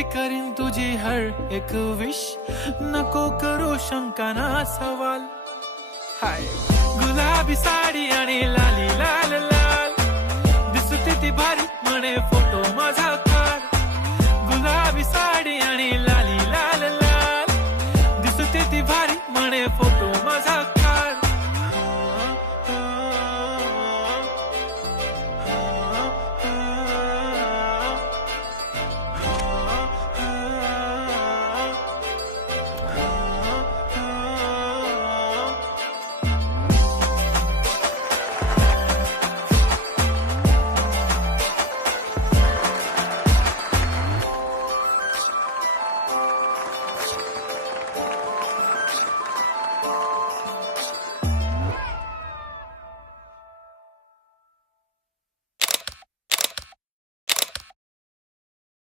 पुरी करीन तुझी हर एक विश, नको करू शंका ना सवाल. हाय गुलाबी साडी आणि लाली लाल लाल, दिसते ती भारी म्हणे फोटो माझा काढ. गुलाबी साडी